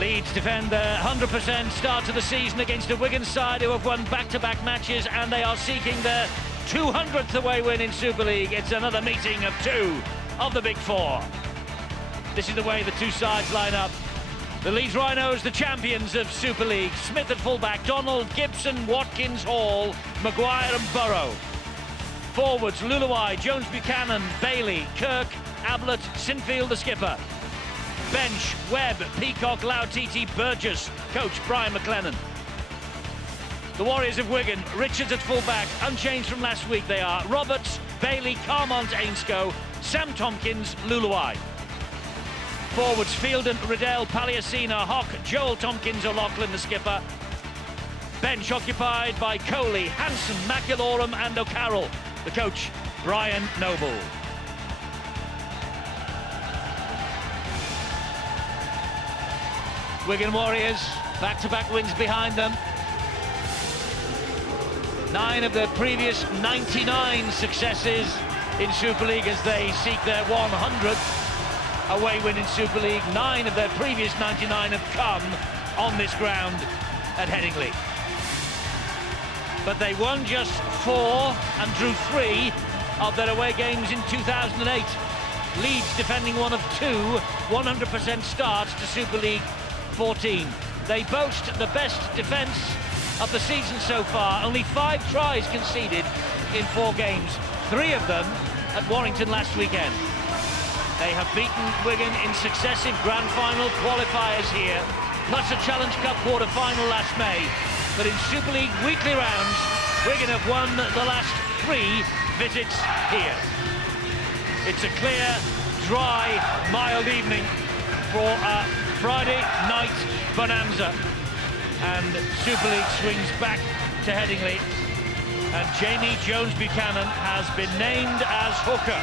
Leeds defend their 100% start to the season against a Wigan side who have won back-to-back matches, and they are seeking their 200th away win in Super League. It's another meeting of two of the Big Four. This is the way the two sides line up. The Leeds Rhinos, the champions of Super League. Smith at fullback, Donald, Gibson, Watkins, Hall, Maguire and Burrow. Forwards, Luluai, Jones Buchanan, Bailey, Kirk, Ablett, Sinfield the skipper. Bench, Webb, Peacock, Lautiti, Burgess. Coach, Brian McLennan. The Warriors of Wigan, Richards at fullback, unchanged from last week they are. Roberts, Bailey, Carmont, Ainscough, Sam Tompkins, Luluai. Forwards, Fielden, Riddell, Paliasina, Hock, Joel Tompkins, O'Loughlin the skipper. Bench occupied by Coley, Hanson, McIlorum and O'Carroll. The coach, Brian Noble. Wigan Warriors, back-to-back wins behind them. 9 of their previous 99 successes in Super League as they seek their 100th away win in Super League. 9 of their previous 99 have come on this ground at Headingley. But they won just 4 and drew 3 of their away games in 2008. Leeds defending one of 2 100% starts to Super League 14. They boast the best defence of the season so far. Only 5 tries conceded in 4 games, 3 of them at Warrington last weekend. They have beaten Wigan in successive grand final qualifiers here, plus a Challenge Cup quarter-final last May. But in Super League weekly rounds, Wigan have won the last 3 visits here. It's a clear, dry, mild evening for a Friday night bonanza. And Super League swings back to Headingley. And Jamie Jones-Buchanan has been named as hooker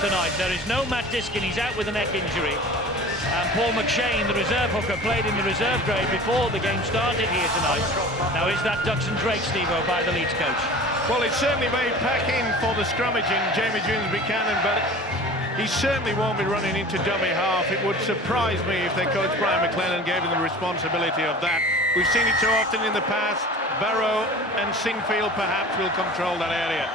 tonight. There is no Matt Diskin, he's out with a neck injury. And Paul McShane, the reserve hooker, played in the reserve grade before the game started here tonight. Now, is that Ducks and Drake, Steve-O, by the Leeds coach? Well, it's certainly made pack in for the scrummaging, Jamie Jones-Buchanan, but he certainly won't be running into dummy half. It would surprise me if their coach Brian McLennan gave him the responsibility of that. We've seen it so often in the past. Burrow and Sinfield perhaps will control that area.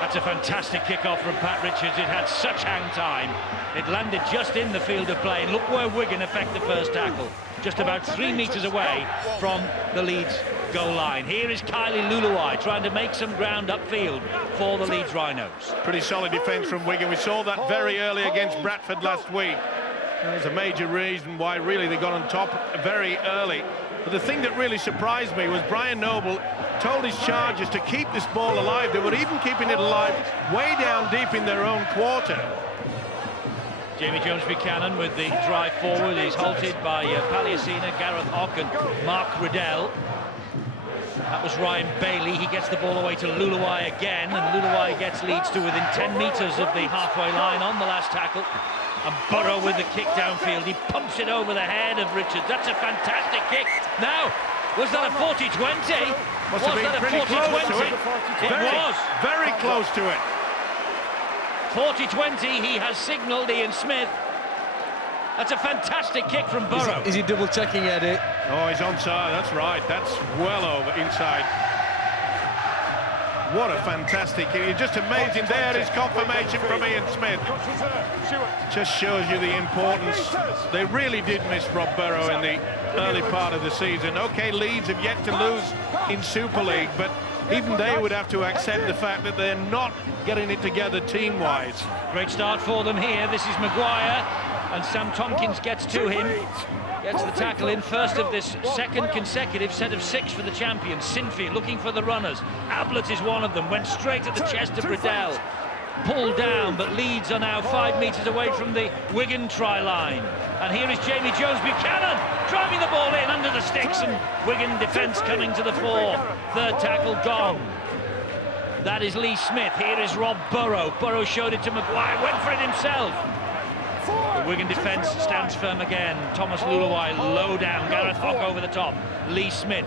That's a fantastic kick-off from Pat Richards. It had such hang time. It landed just in the field of play. And look where Wigan effect the first tackle. Just about 3 metres away from the Leeds goal line. Here is Kylie Luluai trying to make some ground upfield for the Leeds Rhinos. Pretty solid defence from Wigan. We saw that very early against Bradford last week. There's a major reason why really they got on top very early. But the thing that really surprised me was Brian Noble told his chargers to keep this ball alive. They were even keeping it alive way down deep in their own quarter. Jamie Jones-Buchanan with the drive forward. He's halted by Paliasina, Gareth Hock and Mark Riddell. That was Ryan Bailey. He gets the ball away to Luluai again, and Luluai gets Leeds to within 10 metres of the halfway line on the last tackle. And Burrow with the kick downfield. He pumps it over the head of Richards. That's a fantastic kick. Now, was that a 40-20? Must have been pretty close to it. It was. Very close to it. 40-20, he has signalled Ian Smith. That's a fantastic kick from Burrow. Is he double-checking, Eddie? Oh, he's onside, that's right. That's well over inside. What a fantastic kick. It's just amazing. There is confirmation from Ian Smith. Just shows you the importance. They really did miss Rob Burrow in the early part of the season. OK, Leeds have yet to lose in Super League, but even they would have to accept the fact that they're not getting it together team-wise. Great start for them here. This is Maguire, and Sam Tompkins gets to him. Gets the tackle in, first of this second consecutive set of 6 for the champions. Sinfield looking for the runners. Ablett is one of them, went straight at the chest of Riddell. Pulled down, but Leeds are now 5 metres away from the Wigan try line. And here is Jamie Jones-Buchanan driving the ball in under the sticks, and Wigan defence coming to the fore. Third tackle gone. That is Lee Smith. Here is Rob Burrow. Burrow showed it to Maguire, went for it himself. The Wigan defence stands firm again. Thomas Luluai low down. Gareth Hock over the top. Lee Smith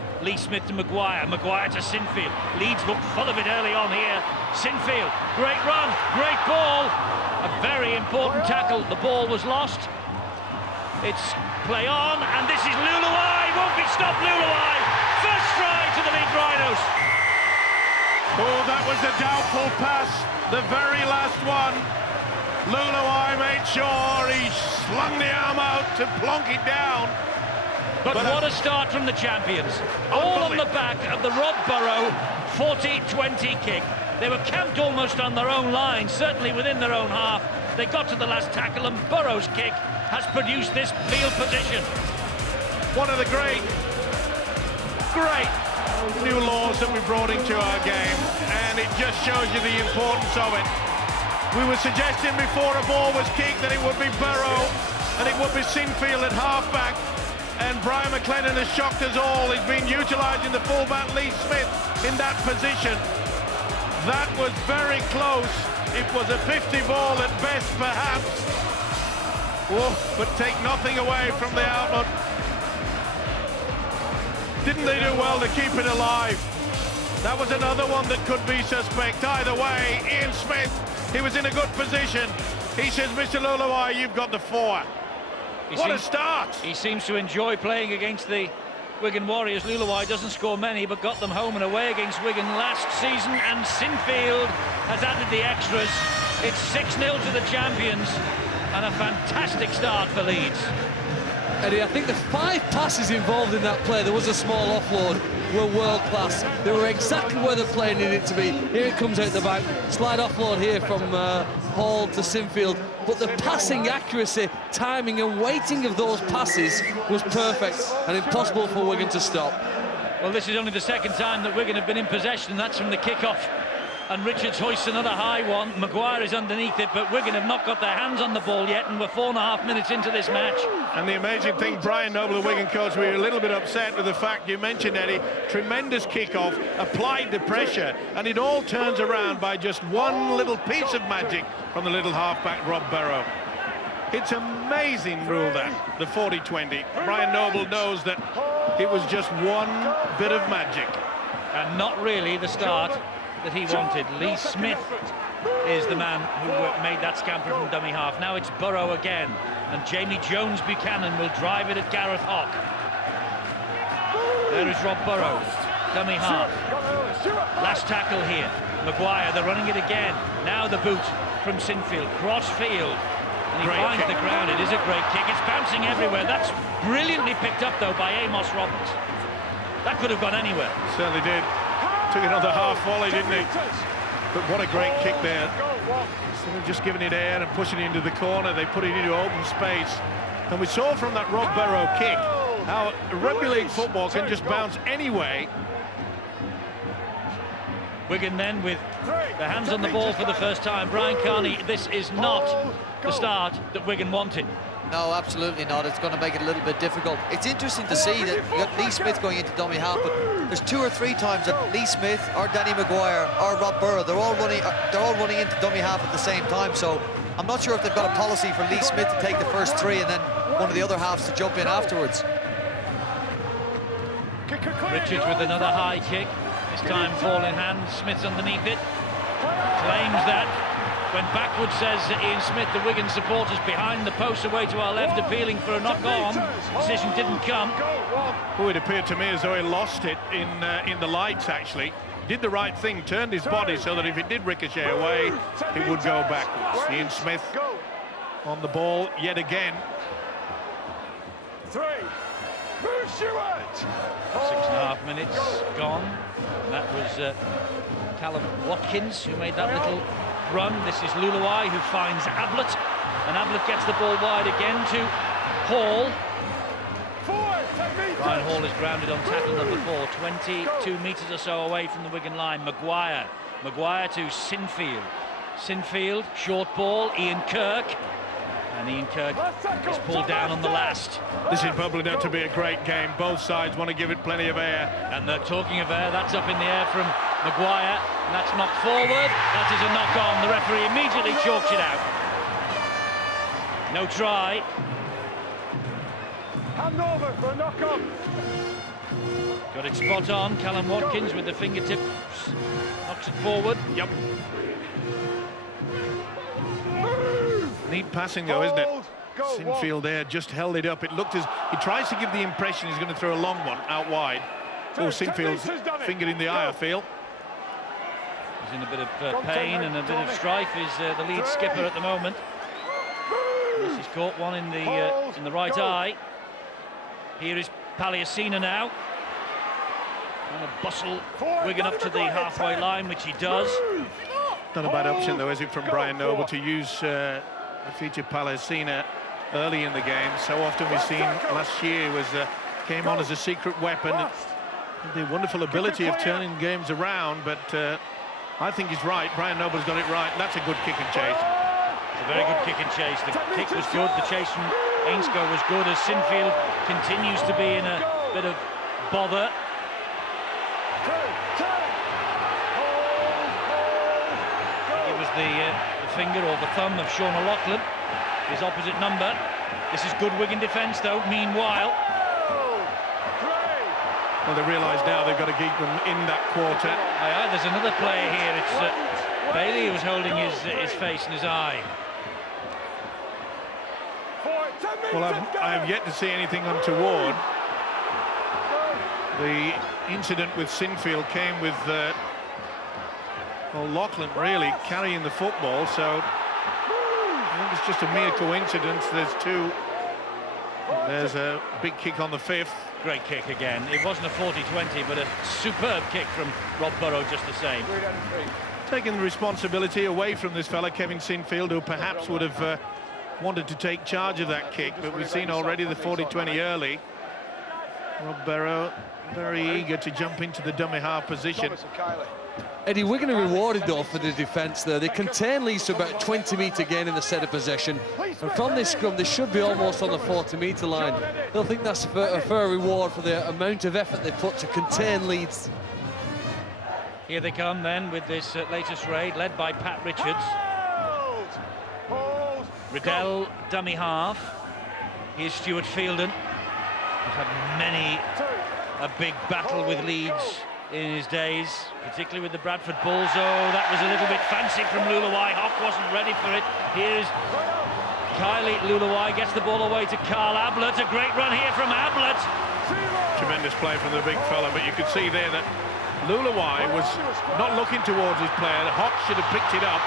to Maguire. Maguire to Sinfield. Leeds look full of it early on here. Sinfield, great run, great ball. A very important tackle. The ball was lost. It's play on, and this is stop Luluai. First try to the Leeds Rhinos. Oh, that was a doubtful pass, the very last one. Luluai made sure he slung the arm out to plonk it down. But what a start from the champions. All on the back of the Rob Burrow 40-20 kick. They were camped almost on their own line, certainly within their own half. They got to the last tackle, and Burrow's kick has produced this field position. One of the great new laws that we brought into our game, and it just shows you the importance of it. We were suggesting before a ball was kicked that it would be Burrow and it would be Sinfield at halfback, and Brian McLennan has shocked us all. He's been utilising the fullback Lee Smith in that position. That was very close. It was a 50 ball at best, perhaps. Oh, but take nothing away from the outlook. Didn't they do well to keep it alive? That was another one that could be suspect. Either way, Ian Smith, he was in a good position. He says, Mr. Luluai, you've got the 4. What a start! He seems to enjoy playing against the Wigan Warriors. Luluai doesn't score many, but got them home and away against Wigan last season, and Sinfield has added the extras. It's 6-0 to the champions, and a fantastic start for Leeds. Eddie, I think the 5 passes involved in that play, there was a small offload, were world class. They were exactly where the play needed to be. Here it comes out the back, slide offload here from Hall to Sinfield, but the passing accuracy, timing and weighting of those passes was perfect and impossible for Wigan to stop. Well, this is only the second time that Wigan have been in possession, and that's from the kick-off. And Richards hoists another high one. Maguire is underneath it, but Wigan have not got their hands on the ball yet, and we're 4.5 minutes into this match. And the amazing thing, Brian Noble, the Wigan coach, we were a little bit upset with the fact you mentioned, Eddie. Tremendous kick-off, applied the pressure, and it all turns around by just one little piece of magic from the little halfback Rob Burrow. It's amazing rule, that, the 40-20. Brian Noble knows that it was just one bit of magic. And not really the start that he wanted. Lee Smith is the man who made that scamper from dummy half. Now it's Burrow again, and Jamie Jones-Buchanan will drive it at Gareth Hock. There is Rob Burrow, dummy half. Last tackle here. Maguire, they're running it again. Now the boot from Sinfield, cross field, and he finds the ground. It is a great kick. It's bouncing everywhere. That's brilliantly picked up, though, by Amos Roberts. That could have gone anywhere. Certainly did. Took another half volley, didn't he? But what a great kick there. Instead of just giving it air and pushing it into the corner, they put it into open space. And we saw from that Rob Burrow kick how rugby league football can just bounce anyway. Wigan then with their hands on the ball for the first time. Brian Carney, this is not the start that Wigan wanted. No, absolutely not. It's going to make it a little bit difficult. It's interesting to see that you got Lee Smith going into dummy half, but there's 2 or 3 times that Lee Smith or Danny Maguire or Rob Burrow, they're all running into dummy half at the same time. So I'm not sure if they've got a policy for Lee Smith to take the first 3 and then one of the other halves to jump in afterwards. Richards with another high kick, this time ball in hand. Smith's underneath it, claims that. Went backwards, says Ian Smith. The Wigan supporters behind the post away to our left, appealing for a knock-on. Decision didn't come. Oh, it appeared to me as though he lost it in the lights, actually. Did the right thing, turned his body so that if it did ricochet away, it would go backwards. Ian Smith on the ball yet again. 3. Move, Stewart! 6.5 minutes gone. And that was Callum Watkins who made that little run. This is Luluai who finds Ablett, and Ablett gets the ball wide again to Hall. Ryan Hall is grounded on tackle number 4, 22 metres or so away from the Wigan line. Maguire to Sinfield. Sinfield, short ball, Ian Kirk, and Ian Kirk is pulled down on the last. This is bubbling up to be a great game. Both sides want to give it plenty of air. And they're talking of air, that's up in the air from Maguire, and that's knocked forward. That is a knock-on. The referee immediately chalks it out. No try. Hand over for a knock-on. Got it spot on. Callum Watkins with the fingertips knocks it forward. Yep. Neat passing though, isn't it? Go, Sinfield there just held it up. It looked as he tries to give the impression he's going to throw a long one out wide. Oh, Sinfield's finger in the eye, I feel. He's in a bit of pain and a bit of strife. Is the lead skipper at the moment. This has caught one in the right eye. Here is Palliasina now. Trying to bustle Wigan up to the halfway line, which he does. Not a bad option though, is it, from Brian Noble to use the feature Palliasina early in the game. So often we've seen last year was came on as a secret weapon. The wonderful ability of turning games around, but I think he's right. Brian Noble's got it right. That's a good kick and chase. It's a very good kick and chase. The kick was good. The chase from Ainscough was good, as Sinfield continues to be in a bit of bother. It was the finger or the thumb of Sean O'Loughlin, his opposite number. This is good Wigan defence, though. Meanwhile, well, they realise now they've got to keep them in that quarter. there's another player here. It's Bailey who was holding his face and his eye. Well, I have yet to see anything untoward. The incident with Sinfield came with O'Loughlin really carrying the football, so it was just a mere coincidence. There's a big kick on the fifth. Great kick again. It wasn't a 40-20, but a superb kick from Rob Burrow just the same. Taking the responsibility away from this fella, Kevin Sinfield, who perhaps would have wanted to take charge of that kick, but we've seen already the 40-20 early. Rob Burrow very eager to jump into the dummy half position. Eddie, Wigan are rewarded though for the defence there. They contain Leeds to about 20-metre gain in the set of possession, and from this scrum they should be almost on the 40-metre line. They'll think that's a fair reward for the amount of effort they put to contain Leeds. Here they come then with this latest raid, led by Pat Richards. Riddell, dummy half. Here's Stuart Fielden. He's had many a big battle with Leeds in his days, particularly with the Bradford Bulls. Oh, that was a little bit fancy from Lulawai. Hock wasn't ready for it. Here's Kylie. Lulawai gets the ball away to Carl Ablett. A great run here from Ablett. Tremendous play from the big fella, but you could see there that Lulawai was not looking towards his player. Hock should have picked it up.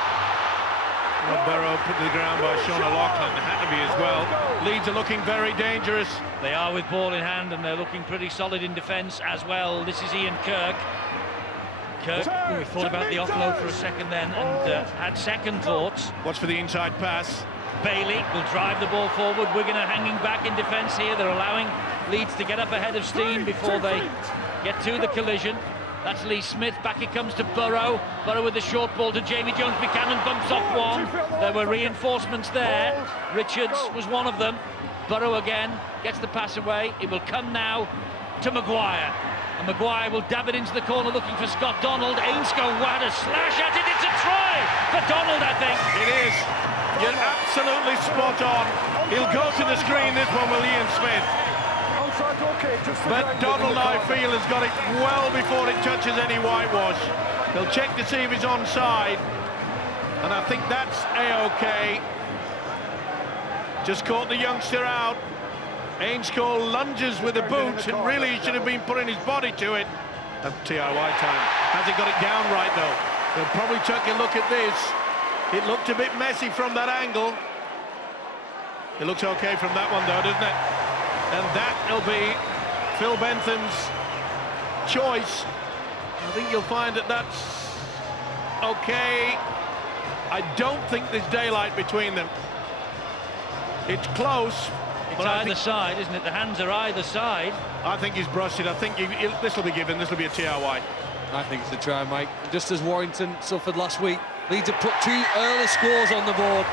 Rob Burrow put to the ground by Sean O'Loughlin, had to be as well. Leeds are looking very dangerous. They are with ball in hand, and they're looking pretty solid in defence as well. This is Ian Kirk. Kirk, we thought about the offload for a second then and had second thoughts. Watch for the inside pass. Bailey will drive the ball forward. Wigan are hanging back in defence here. They're allowing Leeds to get up ahead of steam before they get to the collision. That's Lee Smith. Back it comes to Burrow. Burrow with the short ball to Jamie Jones. Buchanan bumps off one. There were reinforcements there. Richards was one of them. Burrow again gets the pass away. It will come now to Maguire. And Maguire will dab it into the corner looking for Scott Donald. Ainscough had a slash at it. It's a try for Donald, I think. It is. You're absolutely spot on. He'll go to the screen, this one with Ian Smith. But Donald, I feel, has got it well before it touches any whitewash. He'll check to see if he's onside, and I think that's A-OK. Just caught the youngster out. Ainscough lunges with the boots, and really he should have been putting his body to it. That's TIY time. Has he got it down right, though? He'll probably take a look at this. It looked a bit messy from that angle. It looks OK from that one, though, doesn't it? And that'll be Phil Bentham's choice. I think you'll find that that's OK. I don't think there's daylight between them. It's close. It's either side, isn't it? The hands are either side. I think he's brushed it. I think this will be given. This will be a TIY. I think it's a try, Mike. Just as Warrington suffered last week, Leeds have put 2 early scores on the board.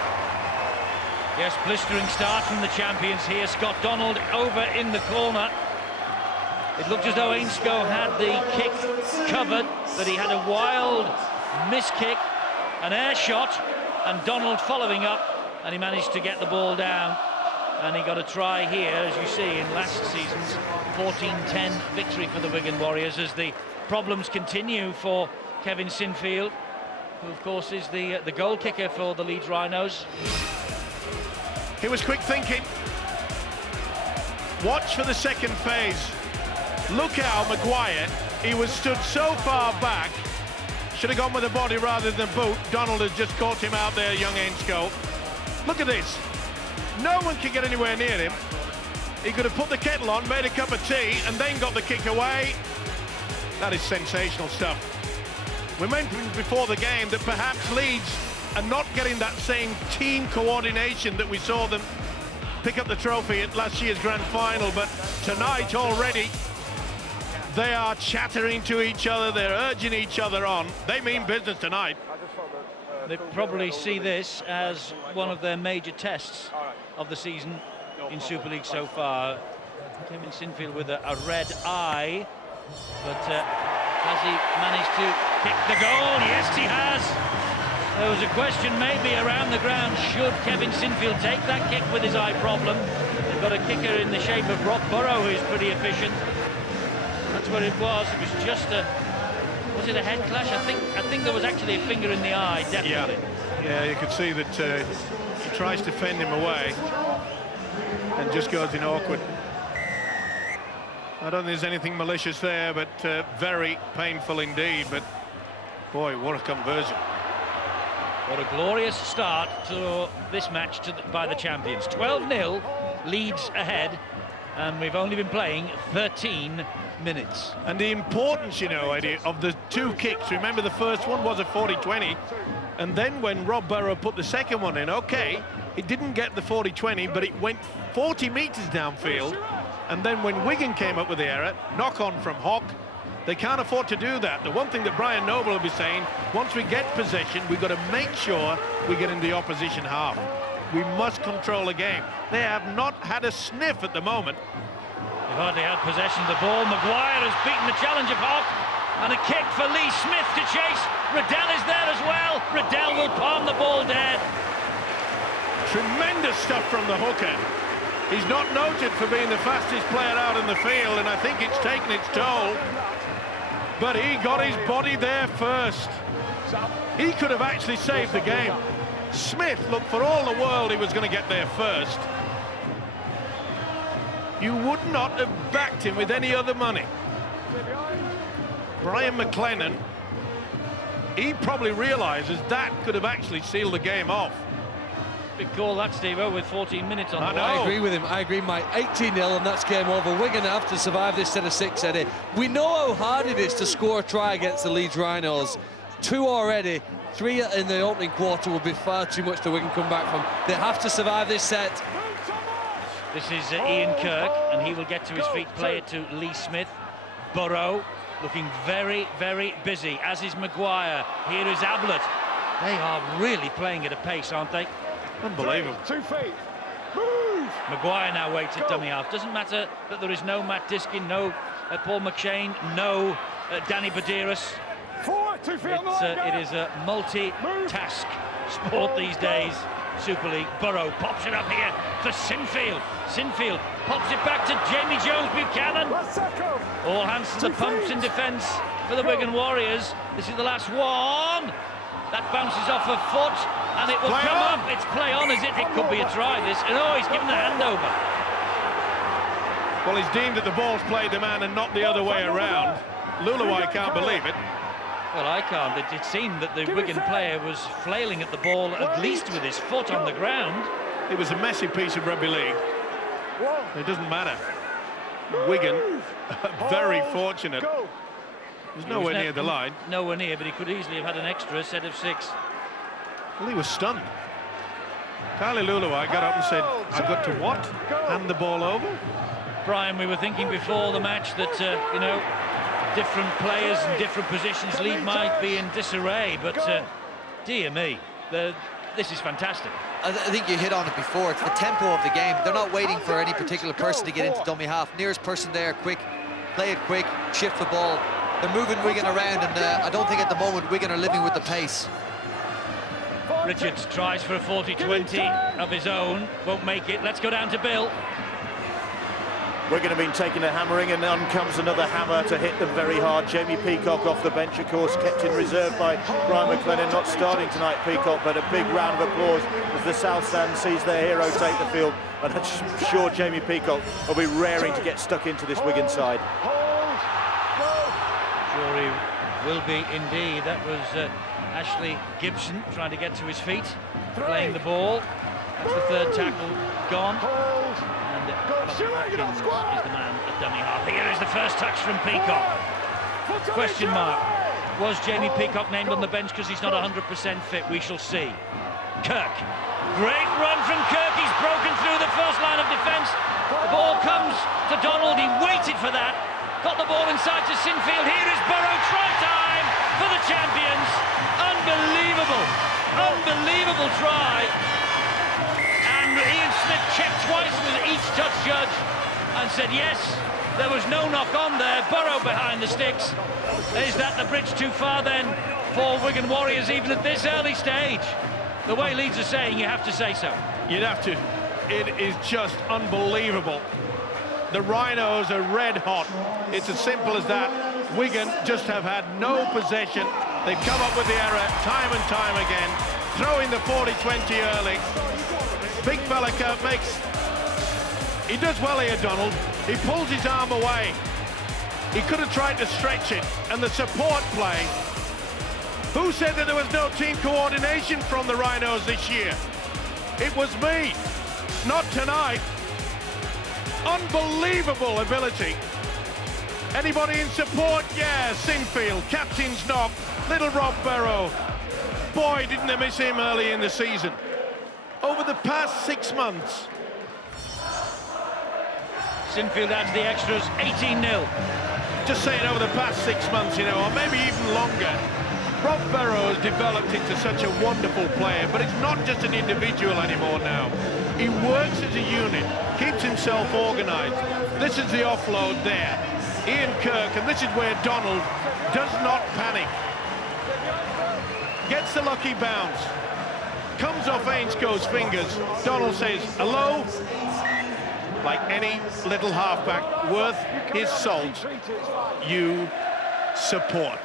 Yes, blistering start from the champions here. Scott Donald over in the corner. It looked as though Ainscough had the kick covered, but he had a wild miss kick, an air shot, and Donald following up, and he managed to get the ball down. And he got a try here, as you see, in last season's 14-10 victory for the Wigan Warriors, as the problems continue for Kevin Sinfield, who of course is the goal kicker for the Leeds Rhinos. He was quick thinking. Watch for the second phase. Look how Maguire, he was stood so far back. Should have gone with the body rather than boot. Donald has just caught him out there, young Ainscope. Look at this. No one can get anywhere near him. He could have put the kettle on, made a cup of tea, and then got the kick away. That is sensational stuff. We mentioned before the game that perhaps Leeds are not getting that same team coordination that we saw them pick up the trophy at last year's grand final, but tonight already they are chattering to each other, they're urging each other on. They mean business tonight. They probably see this as one of their major tests of the season in Super League so far. Kevin Sinfield with a red eye, but has he managed to kick the goal? Yes, he has. There was a question maybe around the ground, should Kevin Sinfield take that kick with his eye problem? They've got a kicker in the shape of Rob Burrow, who's pretty efficient. That's what it was. It was just was it a head clash? I think there was actually a finger in the eye, definitely. Yeah, you could see that he tries to fend him away and just goes in awkward. I don't think there's anything malicious there, but very painful indeed. But boy, what a conversion. What a glorious start to this match by the champions. 12-0, Leeds ahead, and we've only been playing 13 minutes. And the importance, you know, Eddie, of the two kicks. Remember, the first one was a 40-20, and then when Rob Burrow put the second one in, okay, it didn't get the 40-20, but it went 40 metres downfield. And then when Wigan came up with the error, knock on from Hock, they can't afford to do that. The one thing that Brian Noble will be saying, once we get possession, we've got to make sure we get in the opposition half. We must control the game. They have not had a sniff at the moment. They've hardly had possession of the ball. Maguire has beaten the challenge of Hock, and a kick for Lee Smith to chase. Riddell is there as well. Riddell will palm the ball dead. Tremendous stuff from the hooker. He's not noted for being the fastest player out in the field, and I think it's taken its toll. But he got his body there first. He could have actually saved the game. Smith looked for all the world he was going to get there first. You would not have backed him with any other money. Brian McLennan, he probably realises that could have actually sealed the game off. Big call that, Steve-O, with 14 minutes on the I agree with him. I agree, Mike. 18-0, and that's game over. Wigan have to survive this set of 6, Eddie. We know how hard it is to score a try against the Leeds Rhinos. 2 already. 3 in the opening quarter would be far too much to Wigan come back from. They have to survive this set. This is Ian Kirk, and he will get to his feet, play it to Lee Smith. Burrow looking very, very busy, as is Maguire. Here is Ablett. They are really playing at a pace, aren't they? Unbelievable. 2 feet. Move. Maguire now waits at dummy half. Doesn't matter that there is no Matt Diskin, no Paul McShane, no Danny Badiris. 4, 2 feet on the line, It is a multi-task sport these days. Super League. Burrow pops it up here for Sinfield. Sinfield pops it back to Jamie Jones-Buchanan. All hands to the pumps in defence for the Wigan Warriors. This is the last one. That bounces off a foot, and it will come up. It's play on, as it could be a try, this. And oh, he's given the hand over. Well, he's deemed that the ball's played the man and not the other way around. Luluai can't believe it. Well, I can't. It seemed that the Wigan player was flailing at the ball, at least with his foot on the ground. It was a messy piece of rugby league. It doesn't matter. Wigan, very fortunate. He was nowhere near the line. Nowhere near, but he could easily have had an extra set of 6. Well, he was stunned. Kylie Luluai got up and said, I've got to what? Hand the ball over? Brian, we were thinking before the match that, you know, different players in different positions, Leeds might be in disarray, but dear me, this is fantastic. I think you hit on it before. It's the tempo of the game. They're not waiting for any particular person to get into dummy half. Nearest person there, quick, play it quick, shift the ball. They're moving Wigan around, and I don't think at the moment Wigan are living with the pace. Richards tries for a 40-20 of his own, won't make it. Let's go down to Bill. Wigan have been taking a hammering, and on comes another hammer to hit them very hard. Jamie Peacock off the bench, of course, kept in reserve by Brian McLennan, not starting tonight, Peacock, but a big round of applause as the South Stand sees their hero take the field, and I'm sure Jamie Peacock will be raring to get stuck into this Wigan side. Sure he will be indeed. That was Ashley Gibson trying to get to his feet, playing the ball. That's the third tackle gone. And Atkins is the man at dummy half. Here is the first touch from Peacock. Question mark. Was Jamie Peacock named on the bench because he's not 100% fit? We shall see. Kirk. Great run from Kirk. He's broken through the first line of defence. The ball comes to Donald. He waited for that. Got the ball inside to Sinfield. Here is Burrow. Try time for the champions. Unbelievable. Unbelievable try. And Ian Smith checked twice with each touch judge and said yes, there was no knock on there. Burrow behind the sticks. Is that the bridge too far then for Wigan Warriors even at this early stage? The way Leeds are saying, you have to say so. You'd have to. It is just unbelievable. The Rhinos are red hot. It's as simple as that. Wigan just have had no possession. They've come up with the error time and time again, throwing the 40-20 early. Big fella Kirk makes... He does well here, Donald. He pulls his arm away. He could have tried to stretch it. And the support play. Who said that there was no team coordination from the Rhinos this year? It was me. Not tonight. Unbelievable ability. Anybody in support? Yeah, Sinfield, captain's knock, little Rob Burrow. Boy, didn't they miss him early in the season. Over the past 6 months. Sinfield adds the extras, 18-0. Just saying, over the past 6 months, you know, or maybe even longer, Rob Burrow has developed into such a wonderful player, but it's not just an individual anymore now. He works as a unit, keeps himself organised. This is the offload there. Ian Kirk, and this is where Donald does not panic. Gets the lucky bounce. Comes off Ainsco's fingers. Donald says, hello? Like any little halfback worth his salt, you support.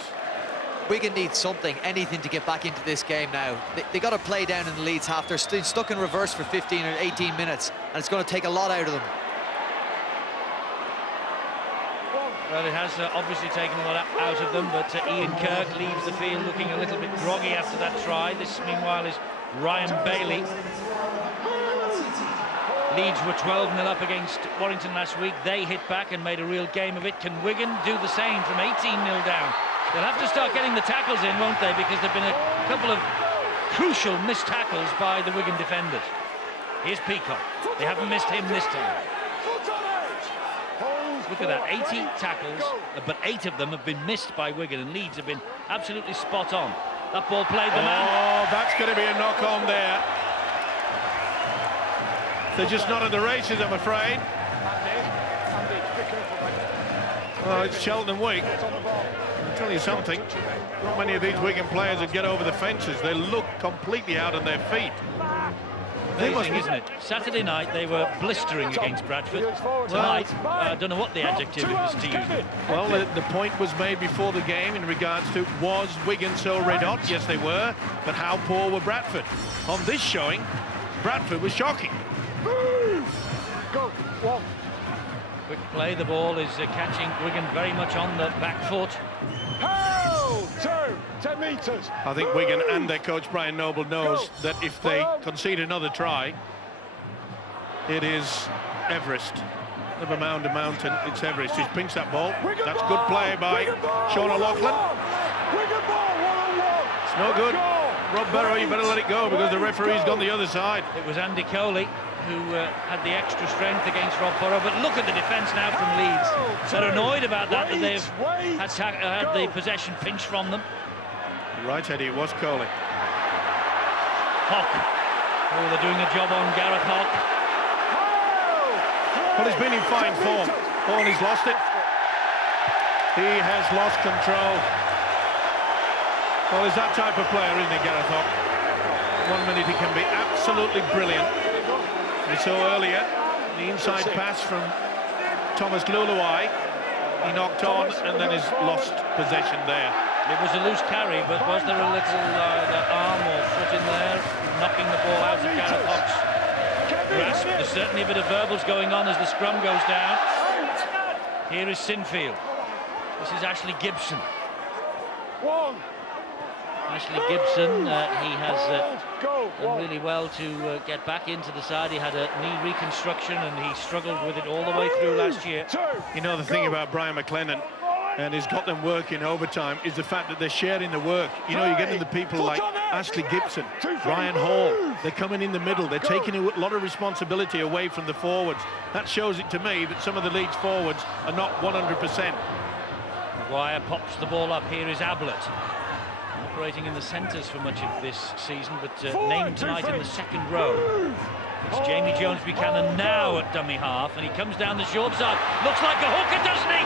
Wigan needs something, anything to get back into this game now. They got to play down in the Leeds half. They're stuck in reverse for 15 or 18 minutes, and it's going to take a lot out of them. Well, it has obviously taken a lot out of them, but Ian Kirk leaves the field looking a little bit groggy after that try. This, meanwhile, is Ryan Bailey. Leeds were 12-0 up against Warrington last week. They hit back and made a real game of it. Can Wigan do the same from 18-0 down? They'll have to start getting the tackles in, won't they? Because there have been a couple of crucial missed tackles by the Wigan defenders. Here's Peacock. They haven't missed him this time. Look at that, 80 tackles, but 8 of them have been missed by Wigan, and Leeds have been absolutely spot on. That ball played the man. Oh, that's going to be a knock on there. They're just not in the races, I'm afraid. Well, it's Sheldon Week. I'll tell you something, not many of these Wigan players that get over the fences. They look completely out on their feet. Amazing, isn't it? Saturday night they were blistering against Bradford. Tonight, I don't know what the adjective is to use. Well, the point was made before the game in regards to, was Wigan so red hot? Yes, they were. But how poor were Bradford? On this showing, Bradford was shocking. Go, one. Quick play, the ball is catching Wigan very much on the back foot. Hell, 10 metres. I think Wigan and their coach Brian Noble knows that if they concede another try, it is Everest. Never mound a mountain, it's Everest. He's pinched that ball. That's good play by Sean O'Loughlin. It's no good. Rob Burrow, you better let it go because the referee's gone the other side. It was Andy Coley who had the extra strength against Rob Burrow, but look at the defence now from Leeds. They're annoyed about that they've had the possession pinched from them. Right, Eddie, it was Coley. Hock. Oh, they're doing a job on Gareth Hock. Well, he's been in fine form. Oh, and he's lost it. He has lost control. Well, he's that type of player, isn't he, Gareth Hock? 1 minute he can be absolutely brilliant. We saw earlier the inside pass from Thomas Luluai. He knocked on and then has lost possession there. It was a loose carry, but was there a little arm or foot in there, knocking the ball out of Gareth Hock's grasp? There's certainly a bit of verbals going on as the scrum goes down. Here is Sinfield. This is Ashley Gibson. Ashley Gibson, he has done really well to get back into the side. He had a knee reconstruction and he struggled with it all the way through last year. You know, the thing about Brian McLennan, and he's got them working overtime, is the fact that they're sharing the work. You know, you're getting the people like Ashley Gibson, Ryan Hall, they're coming in the middle, they're taking a lot of responsibility away from the forwards. That shows it to me that some of the Leeds forwards are not 100%. Maguire pops the ball up. Here is Ablett, operating in the centres for much of this season, but named tonight in the second row. It's Jamie Jones-Buchanan now at dummy half, and he comes down the short side. Looks like a hooker, doesn't he?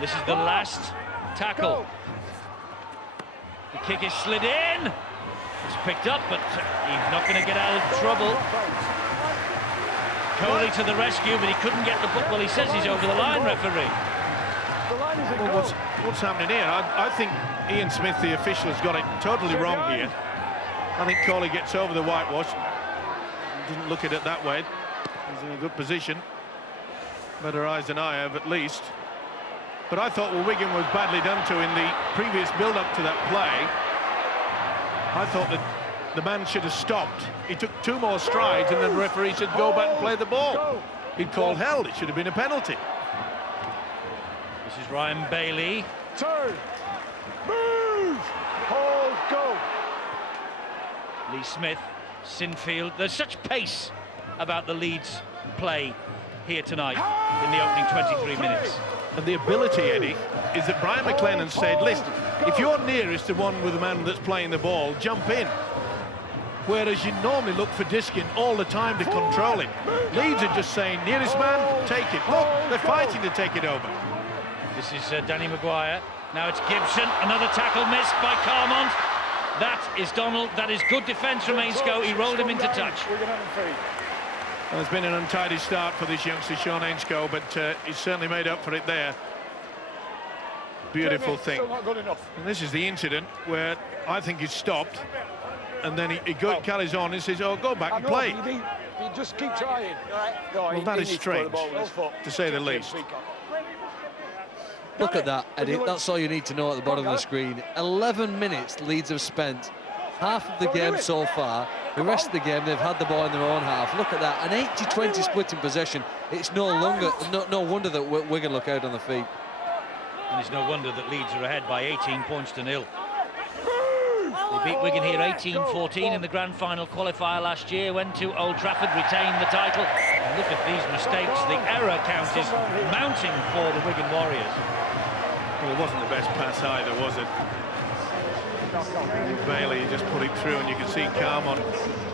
This is the last tackle. The kick is slid in. It's picked up, but he's not going to get out of trouble. Coley to the rescue, but he couldn't get the ball. Well, he says he's over the line, referee. Well, what's happening here? I think Ian Smith, the official, has got it totally wrong here. I think Coley gets over the whitewash. Didn't look at it that way. He's in a good position. Better eyes than I have, at least. But I thought, well, Wigan was badly done to in the previous build-up to that play. I thought that the man should have stopped. He took 2 more strides, and then the referee said, go back and play the ball. He'd called held. It should have been a penalty. This is Ryan Bailey. Turn, move, hold, go. Lee Smith, Sinfield. There's such pace about the Leeds play here tonight in the opening 23 minutes. And the ability, Eddie, is that Brian McLennan said, listen, if you're nearest to one with the man that's playing the ball, jump in. Whereas you normally look for Diskin all the time to control it. Leeds are just saying, nearest man, take it. Look, they're fighting to take it over. This is Danny Maguire. Now it's Gibson. Another tackle missed by Carmont. That is Donald. That is good defence from Ainscough. He rolled him into touch. Well, it's been an untidy start for this youngster, Sean Ainscough, but he's certainly made up for it there. Beautiful thing. And this is the incident where I think he's stopped, and then he carries on and says, oh, go back and play. You just keep trying. Well, that is strange, to say the least. Look at that, Eddie. That's all you need to know at the bottom of the screen. 11 minutes Leeds have spent. Half of the game so far. The rest of the game, they've had the ball in their own half. Look at that, an 80-20 split in possession. It's no wonder that Wigan look out on the feet. And it's no wonder that Leeds are ahead by 18 points to 0. They beat Wigan here 18-14 in the grand final qualifier last year, went to Old Trafford, retained the title. And look at these mistakes. The error count is mounting for the Wigan Warriors. Well, it wasn't the best pass either, was it? Bailey just put it through, and you can see Carmont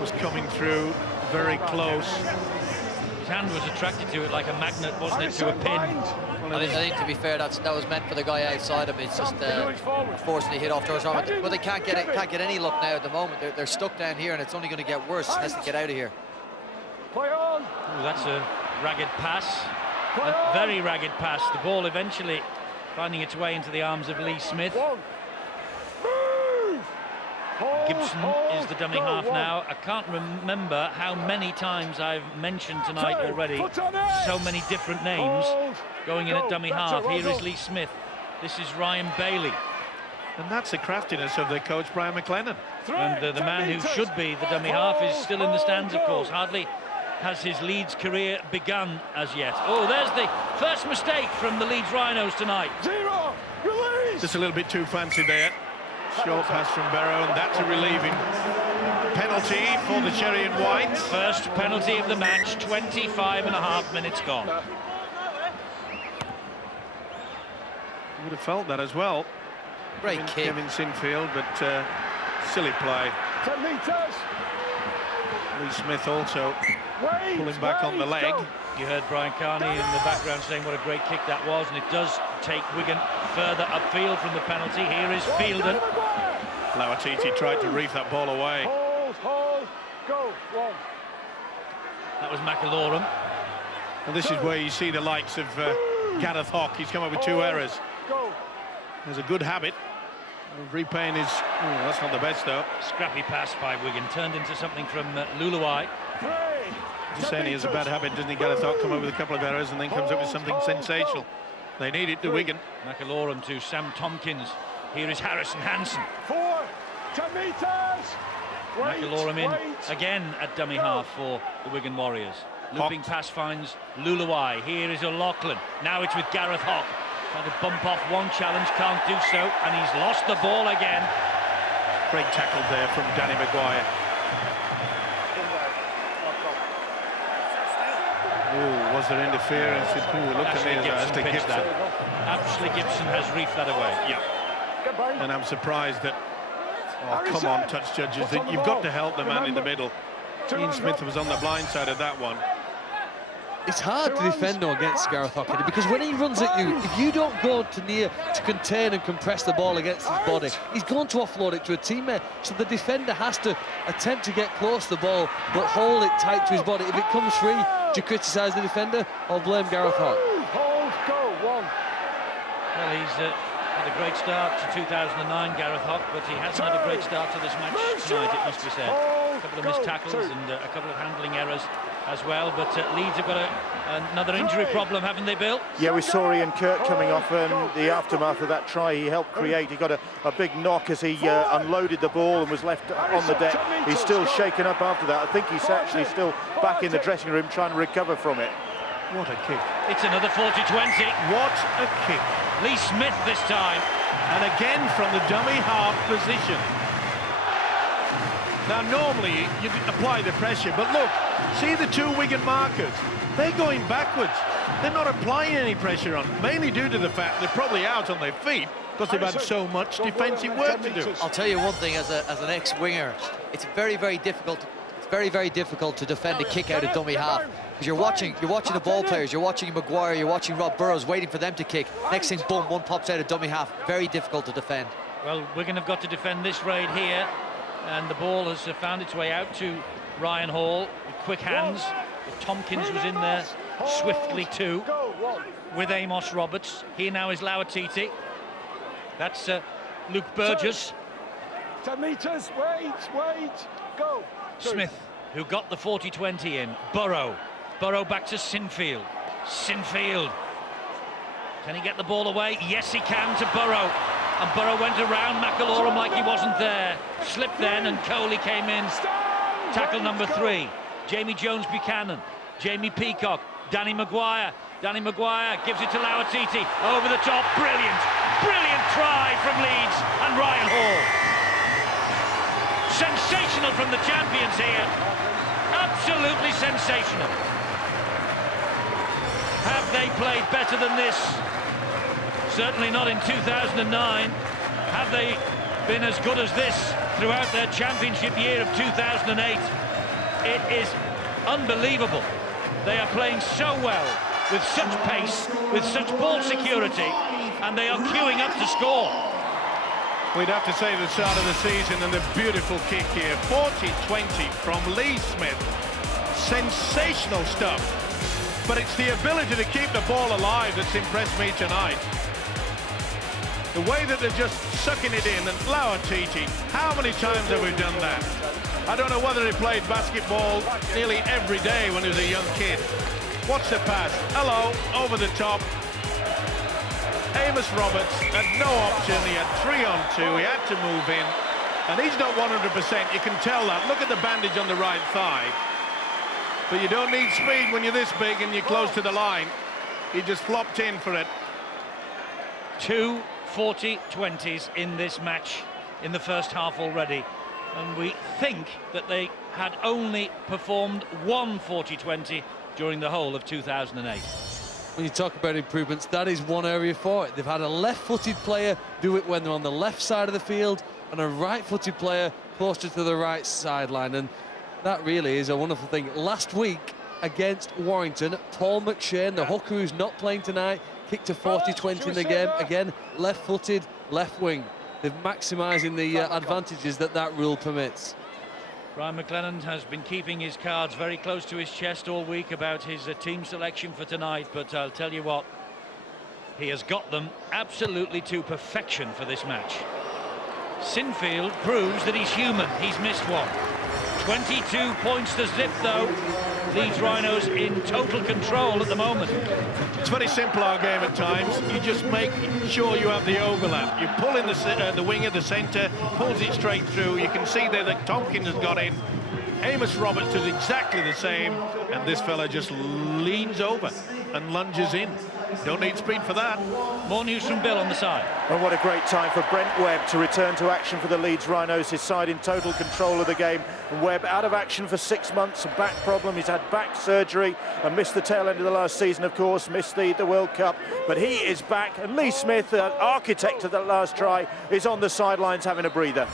was coming through very close. His hand was attracted to it like a magnet, wasn't it, to a pin? I think to be fair, that was meant for the guy outside him. It's just unfortunately hit off George Armand. But they can't get any luck now at the moment. They're stuck down here, and it's only going to get worse unless they get out of here. Ooh, that's a ragged pass, a very ragged pass. The ball eventually finding its way into the arms of Lee Smith. Gibson is the dummy half now. I can't remember how many times I've mentioned tonight already. So many different names going in at dummy half. Here is Lee Smith. This is Ryan Bailey. And that's the craftiness of their coach, Brian McLennan. And the man who should be the dummy half is still in the stands, of course. Hardly has his Leeds career begun as yet. Oh, there's the first mistake from the Leeds Rhinos tonight. Just a little bit too fancy there. Short pass from Barrow, and that's a relieving penalty for the Cherry and Whites. First penalty of the match, 25.5 minutes gone. Would have felt that as well. Great kick. Kevin Sinfield, but silly play. 10 metres. Lee Smith also pulling back on the leg. You heard Brian Carney in the background saying what a great kick that was, and it does take Wigan further upfield from the penalty. Here is Fielden. Lauatiti tried to reef that ball away. Hold, go, one. That was McIlorum. And this is where you see the likes of Gareth Hock. He's come up with 2 errors. Go. There's a good habit of repaying his... Oh, that's not the best, though. Scrappy pass by Wigan, turned into something from Luluai. Just saying he has a bad habit, doesn't he, Gareth Hock? Come up with a couple of errors and then comes up with something sensational. They need it to Wigan. McAlorum to Sam Tompkins. Here is Harrison Hansen. 4, 10 metres. McAlorum in again at dummy half for the Wigan Warriors. Looping pass finds Luluai. Here is O'Loughlin. Now it's with Gareth Hock. Trying to bump off one challenge, can't do so, and he's lost the ball again. Great tackle there from Danny Maguire. Oh, was there interference? Look at me, Ashley Gibson. Ashley Gibson has reefed that away. Yeah. And I'm surprised that... Oh, come on, touch judges. You've got to help the man in the middle. Ian Smith was on the blind side of that one. It's hard to defend though against Gareth Hock, because when he runs at you, if you don't go to near to contain and compress the ball against his body, he's going to offload it to a teammate. So the defender has to attempt to get close to the ball, but hold it tight to his body. If it comes free, do you criticise the defender or blame Gareth Hock? Hold, go, 1. Well, he's had a great start to 2009, Gareth Hock, but he hasn't had a great start to this match tonight, it must be said. A couple of missed tackles and a couple of handling errors as well, but Leeds have got another injury problem, haven't they, Bill? Yeah, we saw Ian Kirk coming off in the aftermath of that try he helped create. He got a big knock as he unloaded the ball and was left on the deck. He's still shaken up after that. I think he's actually still back in the dressing room trying to recover from it. What a kick. It's another 40-20. What a kick. Lee Smith this time. And again from the dummy half position. Now, normally you apply the pressure, but look, see the 2 Wigan markers. They're going backwards. They're not applying any pressure on, mainly due to the fact they're probably out on their feet because they've had so much defensive work to do. I'll tell you one thing, as an ex-winger, it's very, very difficult. It's very, very difficult to defend a kick out of dummy half. Because you're watching the ball players, you're watching Maguire, you're watching Rob Burrows waiting for them to kick. Next thing, boom, one pops out of dummy half. Very difficult to defend. Well, Wigan have got to defend this raid here, and the ball has found its way out to Ryan Hall with quick hands. But Tompkins was in there swiftly too, with Amos Roberts. Here now is Lauatiti. That's Luke Burgess. 10 metres, wait, go. Smith, who got the 40-20 in. Burrow back to Sinfield. Can he get the ball away? Yes, he can, to Burrow. And Burrow went around McAlorum like he wasn't there. Slipped then, and Coley came in. Tackle number 3. Jamie Jones-Buchanan. Jamie Peacock. Danny Maguire. Danny Maguire gives it to Lauatiti. Over the top. Brilliant try from Leeds and Ryan Hall. Sensational from the champions here. Absolutely sensational. Have they played better than this? Certainly not in 2009. Have they been as good as this throughout their championship year of 2008? It is unbelievable. They are playing so well, with such pace, with such ball security, and they are queuing up to score. We'd have to say the start of the season, and a beautiful kick here. 40-20 from Lee Smith. Sensational stuff. But it's the ability to keep the ball alive that's impressed me tonight. The way that they're just sucking it in, and Lauatiti, how many times have we done that? I don't know whether he played basketball nearly every day when he was a young kid. Watch the pass. Hello, over the top. Amos Roberts had no option. He had 3-on-2. He had to move in. And he's not 100%. You can tell that. Look at the bandage on the right thigh. But you don't need speed when you're this big and you're close to the line. He just flopped in for it. 2 40-20s in this match in the first half already. And we think that they had only performed 1 40-20 during the whole of 2008. When you talk about improvements, that is one area for it. They've had a left-footed player do it when they're on the left side of the field, and a right-footed player closer to the right sideline, and that really is a wonderful thing. Last week against Warrington, Paul McShane, the hooker who's not playing tonight, kicked a 40-20 in the game. Again, left-footed, left wing. They're maximising the advantages that rule permits. Brian McLennan has been keeping his cards very close to his chest all week about his team selection for tonight, but I'll tell you what, he has got them absolutely to perfection for this match. Sinfield proves that he's human. He's missed one. 22 points to zip, though. Leeds Rhinos in total control at the moment. It's very simple, our game at times. You just make sure you have the overlap. You pull in the winger, the centre, pulls it straight through. You can see there that Tompkins has got in. Amos Roberts does exactly the same, and this fella just leans over and lunges in. Don't need speed for that. More news from Bill on the side. And what a great time for Brent Webb to return to action for the Leeds Rhinos, his side in total control of the game. And Webb out of action for 6 months, a back problem. He's had back surgery and missed the tail end of the last season, of course, missed the World Cup. But he is back, and Lee Smith, the architect of that last try, is on the sidelines having a breather.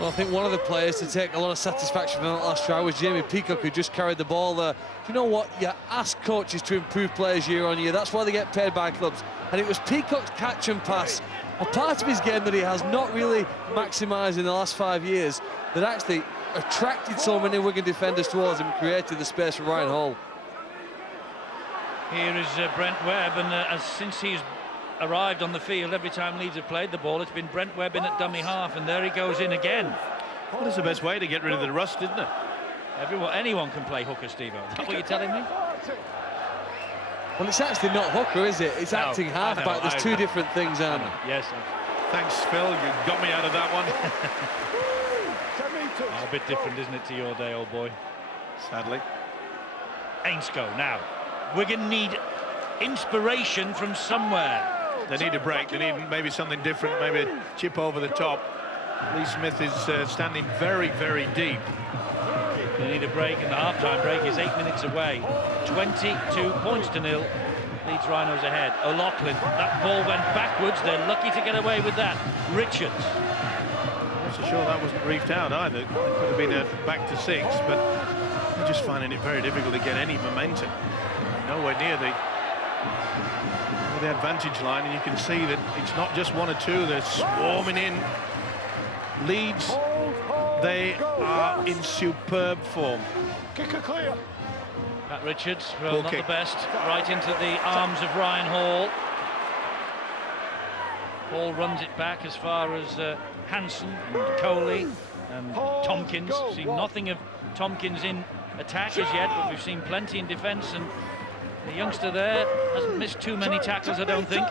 Well, I think one of the players to take a lot of satisfaction from that last try was Jamie Peacock, who just carried the ball there. Do you know what? You ask coaches to improve players year on year. That's why they get paid by clubs. And it was Peacock's catch and pass, a part of his game that he has not really maximised in the last 5 years, that actually attracted so many Wigan defenders towards him and created the space for Ryan Hall. Here is Brent Webb, and since he's arrived on the field, every time Leeds have played the ball, it's been Brent Webb in at dummy half, and there he goes in again. Well, that's the best way to get rid of the rust, isn't it? Anyone can play hooker, Steve. Is that what you're telling me? Well, it's actually not hooker, is it? It's acting halfback. There's two different things, aren't there? Yes. Thanks, Phil. You got me out of that one. A bit different, isn't it, to your day, old boy? Sadly. Ainscough now. Wigan need inspiration from somewhere. They need a break. They need maybe something different, maybe a chip over the top. Lee Smith is standing very, very deep. They need a break, and the half-time break is 8 minutes away. 22 points to nil. Leeds Rhinos ahead. O'Loughlin, that ball went backwards. They're lucky to get away with that. Richards. I'm not so sure that wasn't reefed out either. It could have been back to 6, but they're just finding it very difficult to get any momentum. Nowhere near the advantage line, and you can see that it's not just one or two, they're swarming in. Leeds, they are in superb form. Kicker clear. Pat Richards, well, Ball not kick. the best, right into the arms of Ryan Hall. Hall runs it back as far as Hansen and Coley and Tompkins. Seen nothing of Tompkins in attack as yet, but we've seen plenty in defence, and the youngster there hasn't missed too many tackles, I don't think.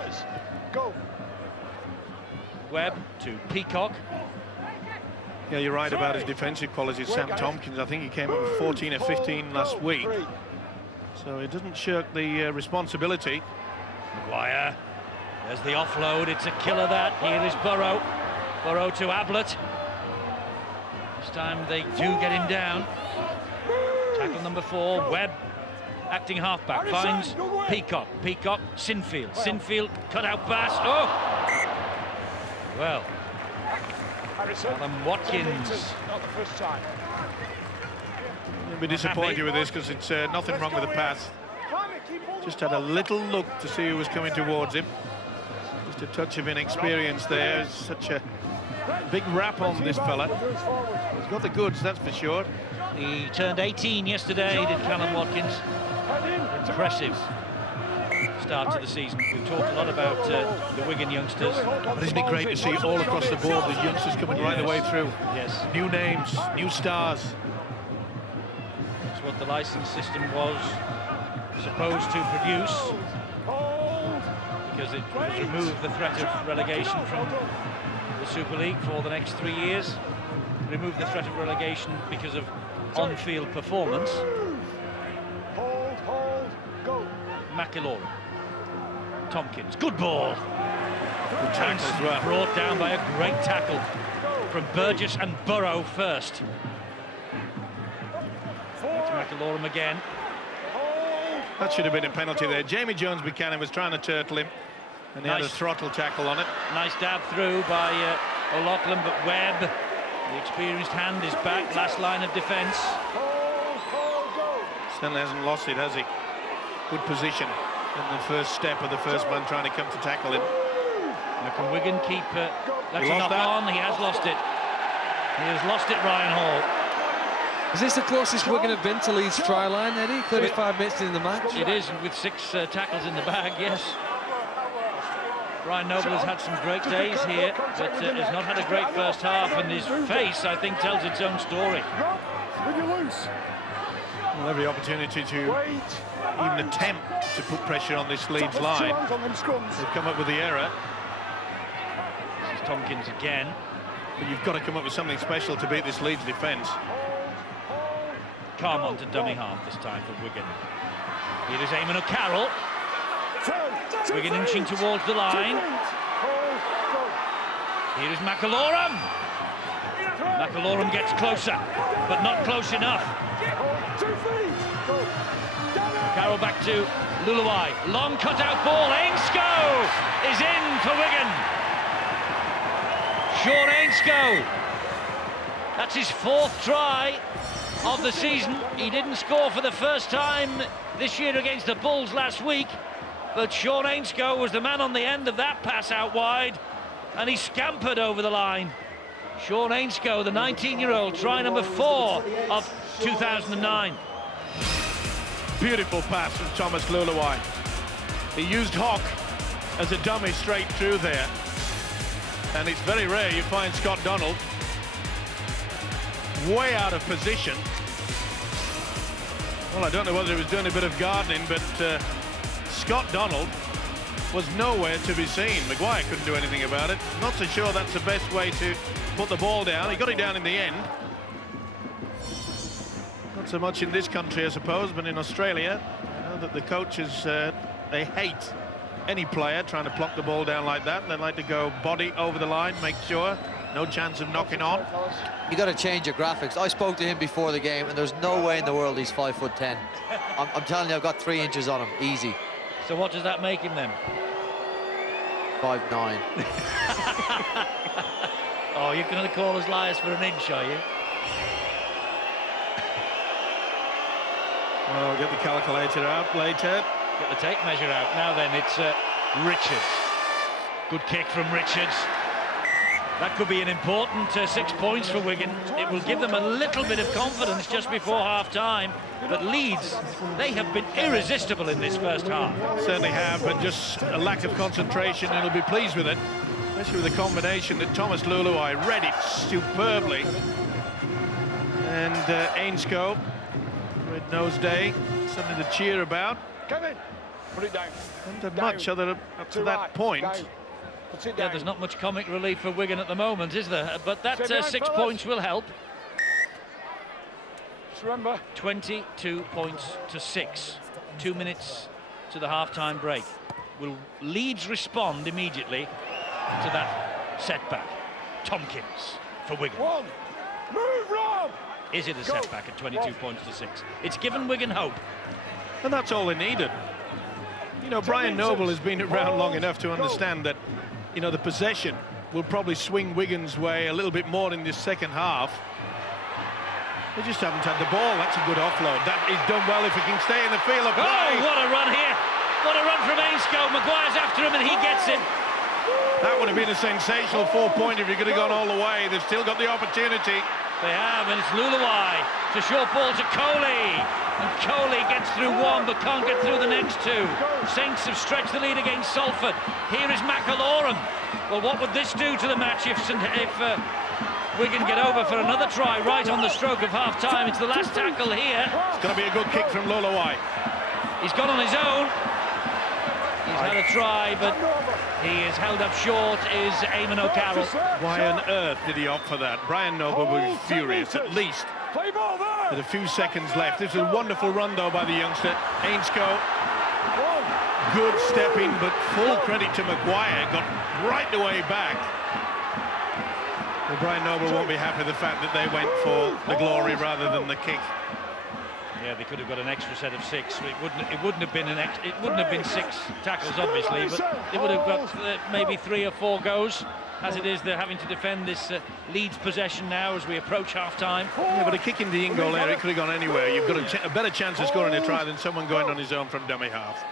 Go. Webb to Peacock. Yeah, you're right about his defensive qualities, Sam Tompkins. I think he came up with 14 or 15 last week. So he doesn't shirk the responsibility. Maguire. There's the offload. It's a killer, that. Here is Burrow. Burrow to Ablett. This time they do get him down. Tackle number 4. Webb, acting halfback, finds Peacock. Peacock, Sinfield. Sinfield, cut out pass. Oh! Well, Adam Watkins. Not the first time. I'll be disappointed with this because it's nothing wrong with the pass. Just had a little look to see who was coming towards him. Just a touch of inexperience there. Such a big rap on this fella. He's got the goods, that's for sure. He turned 18 yesterday, did Callum Watkins. Impressive start to the season. We've talked a lot about the Wigan youngsters. But isn't it great to see all across the board the youngsters coming right the way through? Yes. New names, new stars. That's what the licence system was supposed to produce, because it would remove the threat of relegation from the Super League for the next 3 years. Remove the threat of relegation because of on-field performance. Hold, go. McIlroy. Tompkins, good ball. Good tackle as well. Brought down by a great tackle from Burgess and Burrow first. Back to McIlroy again. That should have been a penalty there. Jamie Jones-Buchanan was trying to turtle him, and he had a throttle tackle on it. Nice dab through by O'Loughlin, but Webb, the experienced hand, is back. Last line of defence. Stanley hasn't lost it, has he? Good position in the first step of the first man trying to come to tackle him. Now can Wigan keep letting lost knock that. on? He has lost it. He has lost it, Ryan Hall. Is this the closest Wigan have been to Leeds' try line, Eddie? 35 minutes in the match. It is, with 6 tackles in the bag, yes. Brian Noble has had some great days here, but has not had a great first half, and his face, I think, tells its own story. Well, every opportunity to even attempt to put pressure on this Leeds line. They've come up with the error. This is Tompkins again. But you've got to come up with something special to beat this Leeds defence. Calm on to dummy half this time for Wigan. Here is Eamon O'Carroll. Wigan inching towards the line. Here is McAlorum. McAlorum gets closer, but not close enough. O'Carroll back to Luluai. Long cut-out ball. Ainscough is in for Wigan. Sean Ainscough. That's his 4th try of the season. He didn't score for the first time this year against the Bulls last week, but Sean Ainscough was the man on the end of that pass out wide, and he scampered over the line. Sean Ainscough, the 19-year-old, try number 4 of 2009. Beautiful pass from Thomas Luluai. He used Hock as a dummy straight through there. And it's very rare you find Scott Donald way out of position. Well, I don't know whether he was doing a bit of gardening, but Scott Donald was nowhere to be seen. Maguire couldn't do anything about it. Not so sure that's the best way to put the ball down. He got it down in the end. Not so much in this country, I suppose, but in Australia, I know that the coaches, they hate any player trying to plonk the ball down like that. They like to go body over the line, make sure no chance of knocking on. You got to change your graphics. I spoke to him before the game, and there's no way in the world he's 5'10". I'm telling you, I've got 3 inches on him, easy. So what does that make him then? 5'9". Oh, you're going to call us liars for an inch, are you? Well, we'll get the calculator out later. Get the tape measure out. Now then, it's Richards. Good kick from Richards. That could be an important 6 points for Wigan. It will give them a little bit of confidence just before half-time. But Leeds, they have been irresistible in this first half. Certainly have, but just a lack of concentration, and he'll be pleased with it. Especially with the combination that Thomas Luluai read it superbly. And Ainscough, Red Nose Day, something to cheer about. Kevin, put it down. Haven't done much other up to that point. Yeah, there's not much comic relief for Wigan at the moment, is there? But that 6 points will help. Just remember. 22 points to 6. 2 minutes to the half-time break. Will Leeds respond immediately to that setback? Tompkins for Wigan. One. Move, Rob! Is it a setback at 22 points to 6? It's given Wigan hope. And that's all they needed. You know, Brian Noble has been around long enough to understand that, you know, the possession will probably swing Wigan's way a little bit more in this second half. They just haven't had the ball. That's a good offload. That is done well if he can stay in the field of play. Oh, what a run here. What a run from Ainscough. Maguire's after him and he gets it. That would have been a sensational 4-pointer if you could have gone all the way. They've still got the opportunity. They have, and it's Luluai to short ball to Coley. And Coley gets through one but can't get through the next 2. Saints have stretched the lead against Salford. Here is McAlorum. Well, what would this do to the match if Wigan get over for another try right on the stroke of half-time? It's the last tackle here. It's going to be a good kick from Luluai. He's gone on his own. He's had a try, but he is held up short, is Eamon O'Carroll. Why on earth did he opt for that? Brian Noble was furious, at least. With a few seconds left. This is a wonderful run, though, by the youngster. Ainscough, good stepping, but full credit to Maguire. Got right the way back. Well, Brian Noble won't be happy with the fact that they went for the glory rather than the kick. Yeah, they could have got an extra set of 6. It wouldn't have been 6 tackles, obviously, but they would have got maybe 3 or 4 goes. As it is, they're having to defend this Leeds possession now as we approach half-time. Yeah, but a kick in the in goal area, it could have gone anywhere. You've got a better chance of scoring a try than someone going on his own from dummy half.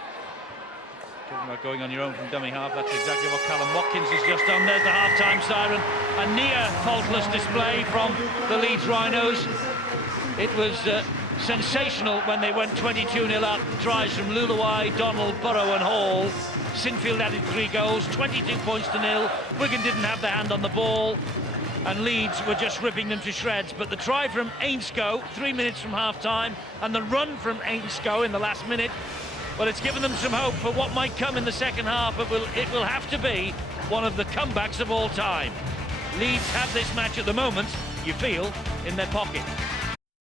Talking about going on your own from dummy half, that's exactly what Callum Watkins has just done. There's the half-time siren. A near faultless display from the Leeds Rhinos. It was sensational when they went 22-0 up. Tries from Luluai, Donald, Burrow and Hall. Sinfield added 3 goals, 22 points to 0. Wigan didn't have their hand on the ball, and Leeds were just ripping them to shreds. But the try from Ainscough, 3 minutes from half-time, and the run from Ainscough in the last minute, well, it's given them some hope for what might come in the second half. But it will have to be one of the comebacks of all time. Leeds have this match at the moment, you feel, in their pocket.